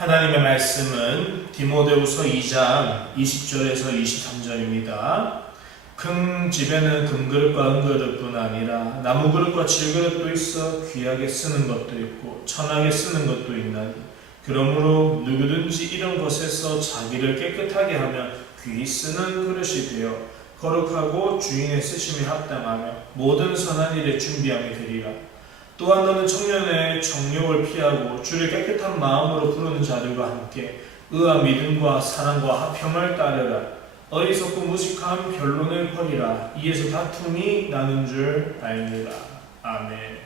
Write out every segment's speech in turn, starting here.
하나님의 말씀은 디모데후서 2장 20절에서 23절입니다. 큰 집에는 금그릇과 은그릇뿐 아니라 나무그릇과 질그릇도 있어 귀하게 쓰는 것도 있고 천하게 쓰는 것도 있나니 그러므로 누구든지 이런 것에서 자기를 깨끗하게 하면 귀히 쓰는 그릇이 되어 거룩하고 주인의 쓰심에 합당하며 모든 선한 일에 준비함이 되리라. 또한 너는 청년의 정욕을 피하고 주를 깨끗한 마음으로 부르는 자들과 함께 의와 믿음과 사랑과 화평을 따르라. 어리석고 무식한 변론을 버리라. 이에서 다툼이 나는 줄 알미라. 아멘.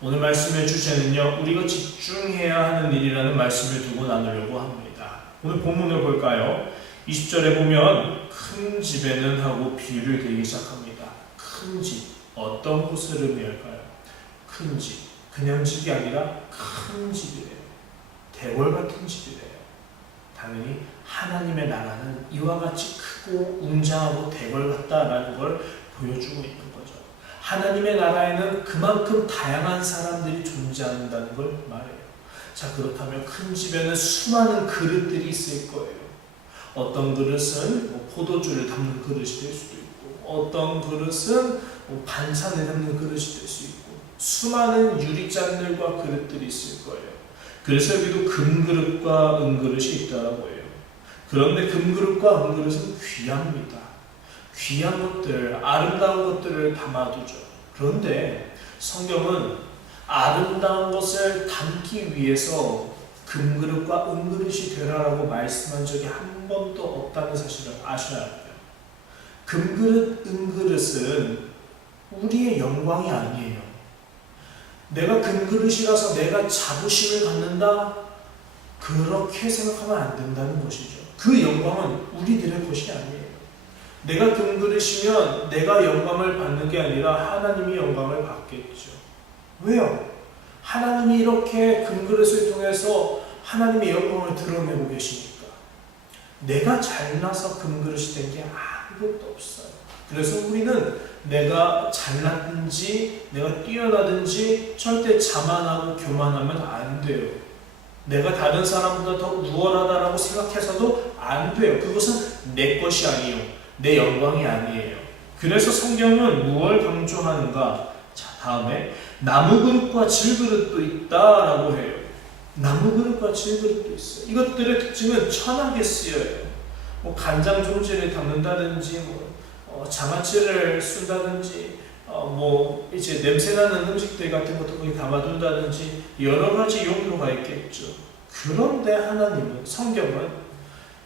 오늘 말씀의 주제는요, 우리가 집중해야 하는 일이라는 말씀을 두고 나누려고 합니다. 오늘 본문을 볼까요? 20절에 보면 큰 집에는 하고 비유를 대기 시작합니다. 큰 집, 어떤 곳을 의미할까요? 큰 집, 그냥 집이 아니라 큰 집이래요. 대궐 같은 집이래요. 당연히 하나님의 나라는 이와 같이 크고 웅장하고 대궐 같다라는 걸 보여주고 있는 거죠. 하나님의 나라에는 그만큼 다양한 사람들이 존재한다는 걸 말해요. 자, 그렇다면 큰 집에는 수많은 그릇들이 있을 거예요. 어떤 그릇은 포도주를 담는 그릇이 될 수도 있고, 어떤 그릇은 반찬을 담는 그릇이 될 수 있고, 수많은 유리잔들과 그릇들이 있을 거예요. 그래서 여기도 금그릇과 은그릇이 있다고 해요. 그런데 금그릇과 은그릇은 귀합니다. 귀한 것들, 아름다운 것들을 담아두죠. 그런데 성경은 아름다운 것을 담기 위해서 금그릇과 은그릇이 되라라고 말씀한 적이 한 번도 없다는 사실을 아셔야 합니다. 금그릇, 은그릇은 우리의 영광이 아니에요. 내가 금그릇이라서 내가 자부심을 갖는다? 그렇게 생각하면 안 된다는 것이죠. 그 영광은 우리들의 것이 아니에요. 내가 금그릇이면 내가 영광을 받는 게 아니라 하나님이 영광을 받겠죠. 왜요? 하나님이 이렇게 금그릇을 통해서 하나님의 영광을 드러내고 계시니까. 내가 잘나서 금그릇이 된 게 아무것도 없어요. 그래서 우리는 내가 잘났든지 내가 뛰어나든지 절대 자만하고 교만하면 안 돼요. 내가 다른 사람보다 더 우월하다라고 생각해서도 안 돼요. 그것은 내 것이 아니에요. 내 영광이 아니에요. 그래서 성경은 무엇을 강조하는가? 자, 다음에 나무그릇과 질그릇도 있다라고 해요. 나무그릇과 질그릇도 있어요. 이것들의 특징은 천하게 쓰여요. 간장 종지를 담는다든지 장아찌를 쓴다든지 이제 냄새나는 음식들 같은 것도 거기 담아둔다든지 여러 가지 용도가 있겠죠. 그런데 하나님은, 성경은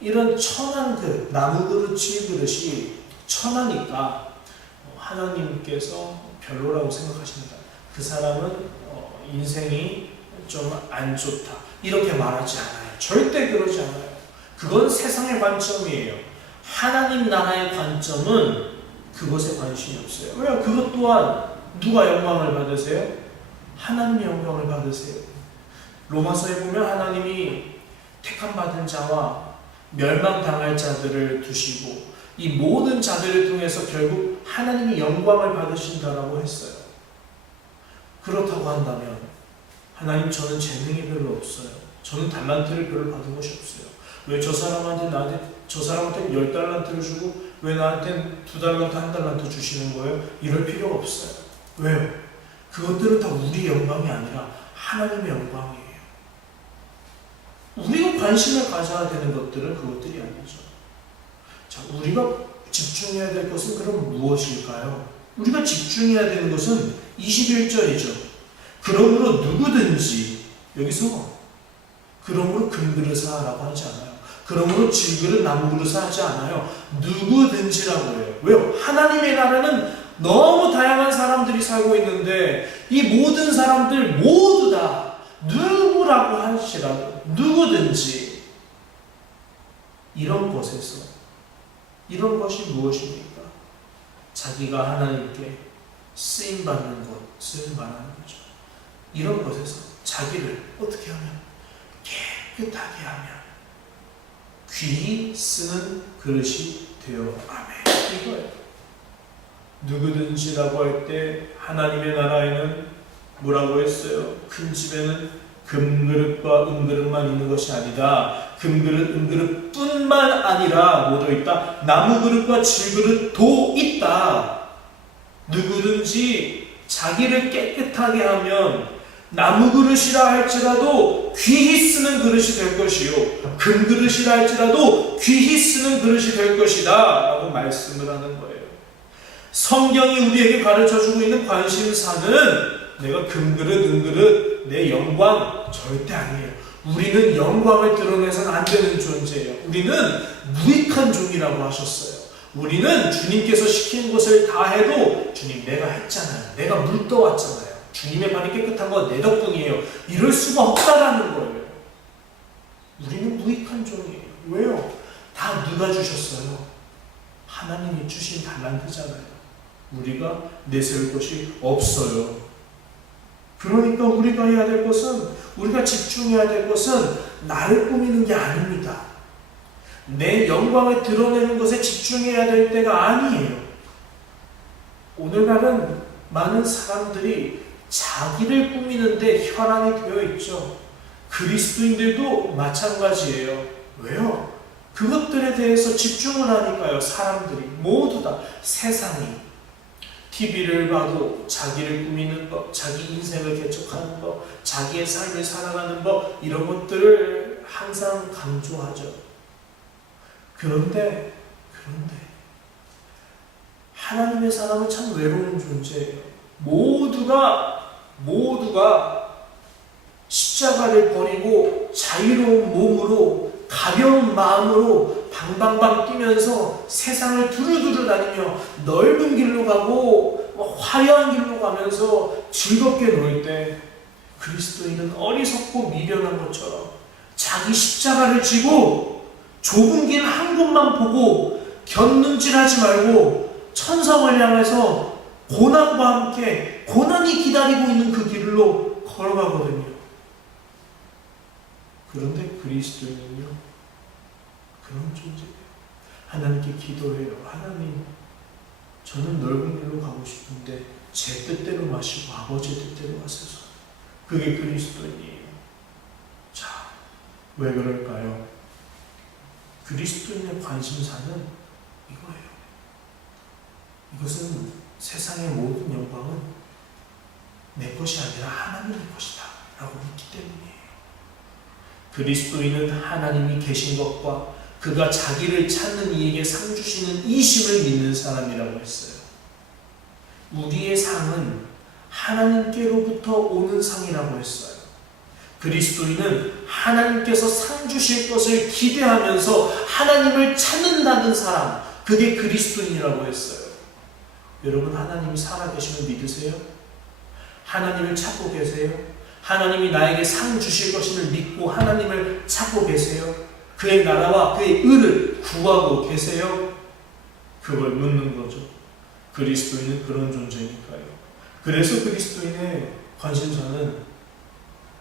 이런 천한 그릇, 나무그릇, 질그릇이 천하니까 하나님께서 별로라고 생각하십니다. 그 사람은 인생이 좀 안 좋다, 이렇게 말하지 않아요. 절대 그러지 않아요. 그건 세상의 관점이에요. 하나님 나라의 관점은 그것에 관심이 없어요. 왜요? 그것 또한 누가 영광을 받으세요? 하나님이 영광을 받으세요. 로마서에 보면 하나님이 택함받은 자와 멸망당할 자들을 두시고 이 모든 자들을 통해서 결국 하나님이 영광을 받으신다라고 했어요. 그렇다고 한다면 하나님, 저는 재능이 별로 없어요. 저는 달란트를 별로 받은 것이 없어요. 왜 저 사람한테 저 사람한테 10달란트를 주고 왜 나한테는 2달란트, 1달란트 주시는 거예요? 이럴 필요가 없어요. 왜요? 그것들은 다 우리 영광이 아니라 하나님의 영광이에요. 우리가 관심을 가져야 되는 것들은 그것들이 아니죠. 자, 우리가 집중해야 될 것은 그럼 무엇일까요? 우리가 집중해야 되는 것은 21절이죠. 그러므로 누구든지, 여기서 그러므로 금그릇을 하라고 하지 않아요. 그러므로 질그릇, 나무그릇을 하지 않아요. 누구든지라고 해요. 왜요? 하나님의 나라는 너무 다양한 사람들이 살고 있는데 이 모든 사람들 모두 다 누구라고 하시라도 누구든지 이런 것에서, 이런 것이 무엇입니까? 자기가 하나님께 쓰임받는 것을 말하는 거죠. 이런 것에서 자기를 어떻게 하면? 깨끗하게 하면 귀히 쓰는 그릇이 되어. 아멘. 이거예요. 누구든지라고 할 때 하나님의 나라에는 뭐라고 했어요? 큰 집에는 금그릇과 은그릇만 있는 것이 아니다. 금그릇, 은그릇뿐만 아니라 뭐도 있다? 나무그릇과 질그릇도 있다. 누구든지 자기를 깨끗하게 하면 나무그릇이라 할지라도 귀히 쓰는 그릇이 될 것이요, 금그릇이라 할지라도 귀히 쓰는 그릇이 될 것이다 라고 말씀을 하는 거예요. 성경이 우리에게 가르쳐주고 있는 관심사는 내가 금그릇, 은그릇, 내 영광 절대 아니에요. 우리는 영광을 드러내서는 안 되는 존재예요. 우리는 무익한 종이라고 하셨어요. 우리는 주님께서 시킨 것을 다 해도 주님 내가 했잖아요. 내가 물 떠왔잖아요. 주님의 발이 깨끗한 건 내 덕분이에요. 이럴 수가 없다라는 거예요. 우리는 무익한 종이에요. 왜요? 다 누가 주셨어요? 하나님이 주신 달란트잖아요. 우리가 내세울 것이 없어요. 그러니까 우리가 해야 될 것은, 우리가 집중해야 될 것은 나를 꾸미는 게 아닙니다. 내 영광을 드러내는 것에 집중해야 될 때가 아니에요. 오늘날은 많은 사람들이 자기를 꾸미는데 혈안이 되어 있죠. 그리스도인들도 마찬가지예요. 왜요? 그것들에 대해서 집중을 하니까요. 사람들이 모두 다, 세상이 TV를 봐도 자기를 꾸미는 법, 자기 인생을 개척하는 법, 자기의 삶을 살아가는 법, 이런 것들을 항상 강조하죠. 그런데 하나님의 사람은 참 외로운 존재예요. 모두가 십자가를 버리고 자유로운 몸으로, 가벼운 마음으로 방방방 뛰면서 세상을 두루두루 다니며 넓은 길로 가고 화려한 길로 가면서 즐겁게 놀 때, 그리스도인은 어리석고 미련한 것처럼 자기 십자가를 지고 좁은 길 한 곳만 보고 곁눈질하지 말고 천성을 향해서 고난과 함께 고난이 기다리고 있는 그 길로 걸어가거든요. 그런데 그리스도인은요, 그런 존재예요. 하나님께 기도해요. 하나님, 저는 넓은 길로 가고 싶은데 제 뜻대로 마시고 아버지 뜻대로 하소서. 그게 그리스도인이에요. 자, 왜 그럴까요? 그리스도인의 관심사는 이거예요. 이것은 세상의 모든 영광은 내 것이 아니라 하나님의 것이다 라고 믿기 때문이에요. 그리스도인은 하나님이 계신 것과 그가 자기를 찾는 이에게 상 주시는 이심을 믿는 사람이라고 했어요. 우리의 상은 하나님께로부터 오는 상이라고 했어요. 그리스도인은 하나님께서 상 주실 것을 기대하면서 하나님을 찾는다는 사람, 그게 그리스도인이라고 했어요. 여러분, 하나님이 살아계심을 믿으세요? 하나님을 찾고 계세요? 하나님이 나에게 상 주실 것임을 믿고 하나님을 찾고 계세요? 그의 나라와 그의 의를 구하고 계세요? 그걸 묻는 거죠. 그리스도인은 그런 존재니까요. 그래서 그리스도인의 관심사는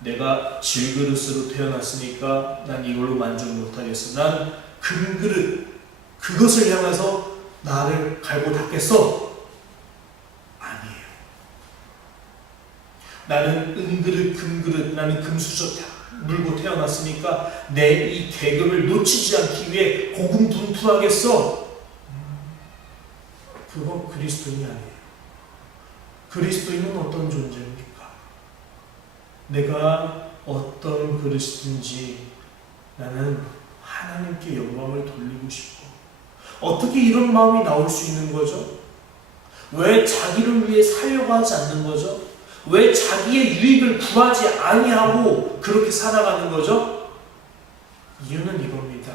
내가 질그릇으로 태어났으니까 난 이걸로 만족 못하겠어. 난 금그릇, 그것을 향해서 나를 갈고 닦겠어. 아니에요. 나는 은그릇, 금그릇, 나는 금수저 물고 태어났으니까 내 이 계급을 놓치지 않기 위해 고군분투하겠어. 그건 그리스도인이 아니에요. 그리스도인은 어떤 존재입니까? 내가 어떤 그릇이든지 나는 하나님께 영광을 돌리고 싶고. 어떻게 이런 마음이 나올 수 있는 거죠? 왜 자기를 위해 살려고 하지 않는 거죠? 왜 자기의 유익을 구하지 아니하고 그렇게 살아가는 거죠? 이유는 이겁니다.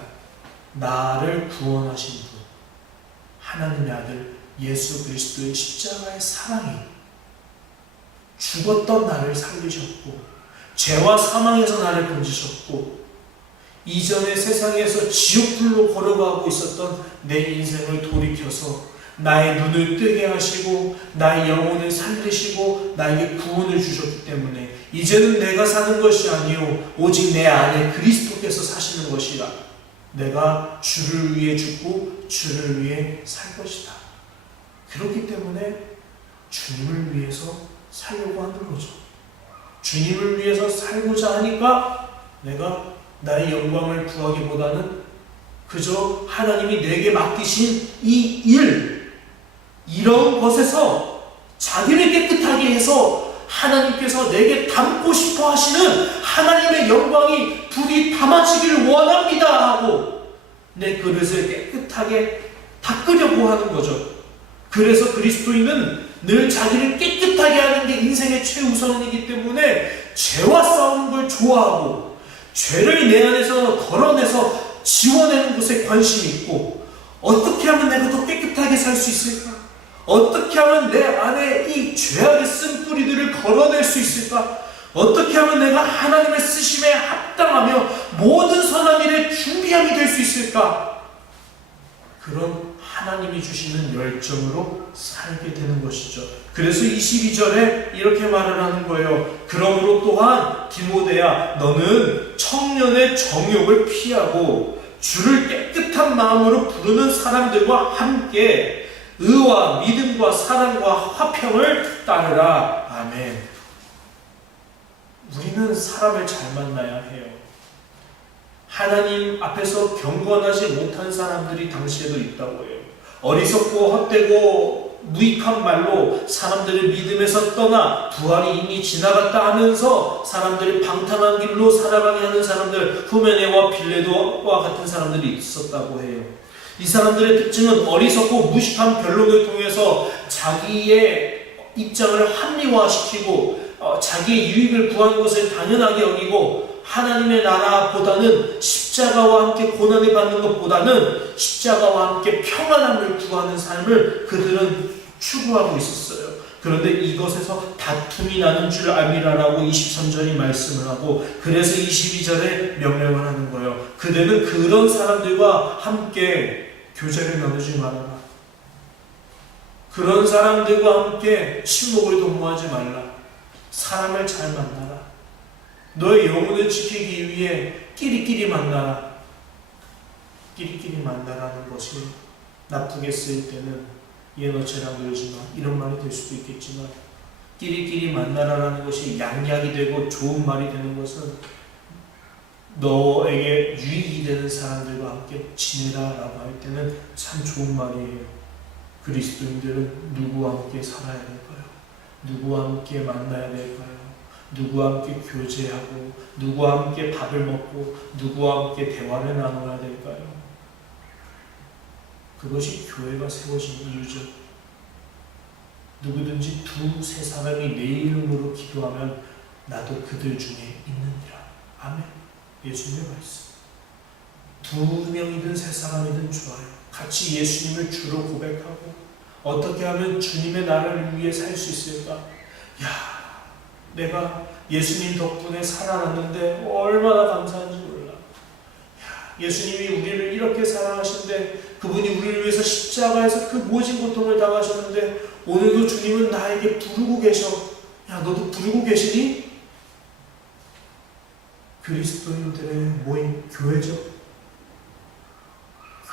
나를 구원하신 분, 하나님의 아들 예수 그리스도의 십자가의 사랑이 죽었던 나를 살리셨고, 죄와 사망에서 나를 건지셨고, 이전의 세상에서 지옥불로 걸어가고 있었던 내 인생을 돌이켜서 나의 눈을 뜨게 하시고 나의 영혼을 살리시고 나에게 구원을 주셨기 때문에 이제는 내가 사는 것이 아니요 오직 내 안에 그리스도께서 사시는 것이라. 내가 주를 위해 죽고 주를 위해 살 것이다. 그렇기 때문에 주님을 위해서 살려고 하는 거죠. 주님을 위해서 살고자 하니까 내가 나의 영광을 구하기보다는 그저 하나님이 내게 맡기신 이 일, 이런 것에서 자기를 깨끗하게 해서 하나님께서 내게 담고 싶어 하시는 하나님의 영광이 부디 담아지기를 원합니다 하고 내 그릇을 깨끗하게 닦으려고 하는 거죠. 그래서 그리스도인은 늘 자기를 깨끗하게 하는 게 인생의 최우선이기 때문에 죄와 싸우는 걸 좋아하고 죄를 내 안에서 덜어내서 지워내는 것에 관심이 있고, 어떻게 하면 내가 더 깨끗하게 살 수 있을까? 어떻게 하면 내 안에 이 죄악의 쓴뿌리들을 걸어낼 수 있을까? 어떻게 하면 내가 하나님의 쓰심에 합당하며 모든 선한 일에 준비함이 될 수 있을까? 그런 하나님이 주시는 열정으로 살게 되는 것이죠. 그래서 22절에 이렇게 말을 하는 거예요. 그러므로 또한 디모데야, 너는 청년의 정욕을 피하고 주를 깨끗한 마음으로 부르는 사람들과 함께 의와 믿음과 사랑과 화평을 따르라. 아멘. 우리는 사람을 잘 만나야 해요. 하나님 앞에서 경건하지 못한 사람들이 당시에도 있다고 해요. 어리석고 헛되고 무익한 말로 사람들을 믿음에서 떠나 부활이 이미 지나갔다 하면서 사람들이 방탕한 길로 살아가게 하는 사람들, 후메네와 빌레도와 같은 사람들이 있었다고 해요. 이 사람들의 특징은 어리석고 무식한 변론을 통해서 자기의 입장을 합리화시키고 자기의 유익을 구하는 것을 당연하게 여기고, 하나님의 나라보다는 십자가와 함께 고난을 받는 것보다는 십자가와 함께 평안함을 구하는 삶을 그들은 추구하고 있었어요. 그런데 이것에서 다툼이 나는 줄 알미라라고 23절이 말씀을 하고, 그래서 22절에 명령을 하는 거예요. 그대는 그런 사람들과 함께 교제를 나누지 말아라. 그런 사람들과 함께 친목을 동무하지 말라. 사람을 잘 만나라. 너의 영혼을 지키기 위해 끼리끼리 만나라. 끼리끼리 만나라는 것이 나쁘게 쓰일 때는 얘 너 쟤랑 놀지 마, 이런 말이 될 수도 있겠지만, 끼리끼리 만나라라는 것이 양약이 되고 좋은 말이 되는 것은 너에게 유익이 되는 사람들과 함께 지내라라고 할 때는 참 좋은 말이에요. 그리스도인들은 누구와 함께 살아야 될까요? 누구와 함께 만나야 될까요? 누구와 함께 교제하고 누구와 함께 밥을 먹고 누구와 함께 대화를 나눠야 될까요? 그것이 교회가 세워진 이유죠. 누구든지 두세 사람이 내 이름으로 기도하면 나도 그들 중에 있느니라. 아멘. 예수님의 말씀. 2명이든 3사람이든 좋아요. 같이 예수님을 주로 고백하고 어떻게 하면 주님의 나라를 위해 살 수 있을까? 내가 예수님 덕분에 살아났는데 얼마나 감사한지 몰라. 예수님이 우리를 이렇게 사랑하신데, 그분이 우리를 위해서 십자가에서 그 모진 고통을 당하셨는데 오늘도 주님은 나에게 부르고 계셔. 너도 부르고 계시니? 그리스도인들의 모임, 교회죠.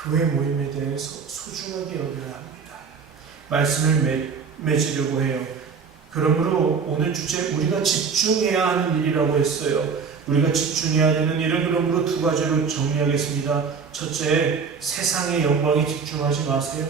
교회 모임에 대해서 소중하게 여겨야 합니다. 말씀을 맺으려고 해요. 그러므로 오늘 주제, 우리가 집중해야 하는 일이라고 했어요. 우리가 집중해야 되는 일은 그러므로 2가지로 정리하겠습니다. 첫째, 세상의 영광에 집중하지 마세요.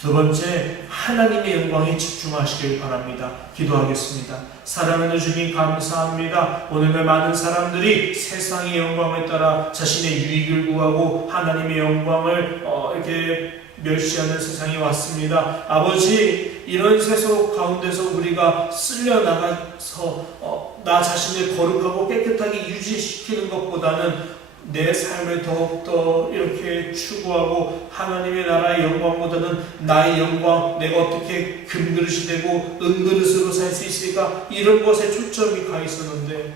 2번째, 하나님의 영광에 집중하시길 바랍니다. 기도하겠습니다. 사랑하는 주님 감사합니다. 오늘날 많은 사람들이 세상의 영광을 따라 자신의 유익을 구하고 하나님의 영광을 이렇게 멸시하는 세상이 왔습니다. 아버지, 이런 세상 가운데서 우리가 쓸려나가서 나 자신을 거룩하고 깨끗하게 유지시키는 것보다는 내 삶을 더욱더 이렇게 추구하고 하나님의 나라의 영광보다는 나의 영광, 내가 어떻게 금그릇이 되고 은그릇으로 살 수 있을까, 이런 것에 초점이 가 있었는데,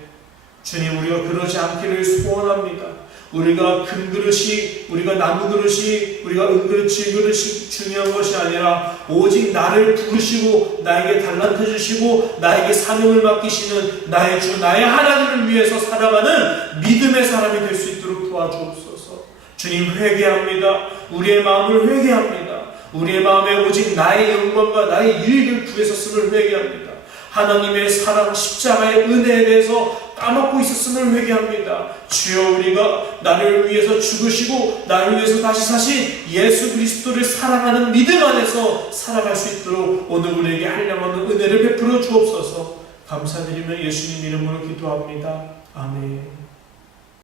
주님, 우리가 그러지 않기를 소원합니다. 우리가 금그릇이, 우리가 나무그릇이, 우리가 은그릇, 질그릇이 중요한 것이 아니라 오직 나를 부르시고 나에게 달란트 주시고 나에게 사명을 맡기시는 나의 주, 나의 하나님을 위해서 살아가는 믿음의 사람이 될 수 있도록 도와주옵소서. 주님, 회개합니다. 우리의 마음을 회개합니다. 우리의 마음에 오직 나의 영광과 나의 유익을 구했었음을 회개합니다. 하나님의 사랑 십자가의 은혜에 대해서 까먹고 있었음을 회개합니다. 주여, 우리가 나를 위해서 죽으시고 나를 위해서 다시 사신 예수 그리스도를 사랑하는 믿음 안에서 살아갈 수 있도록 오늘 우리에게 한량없는 은혜를 베풀어 주옵소서. 감사드리며 예수님 이름으로 기도합니다. 아멘.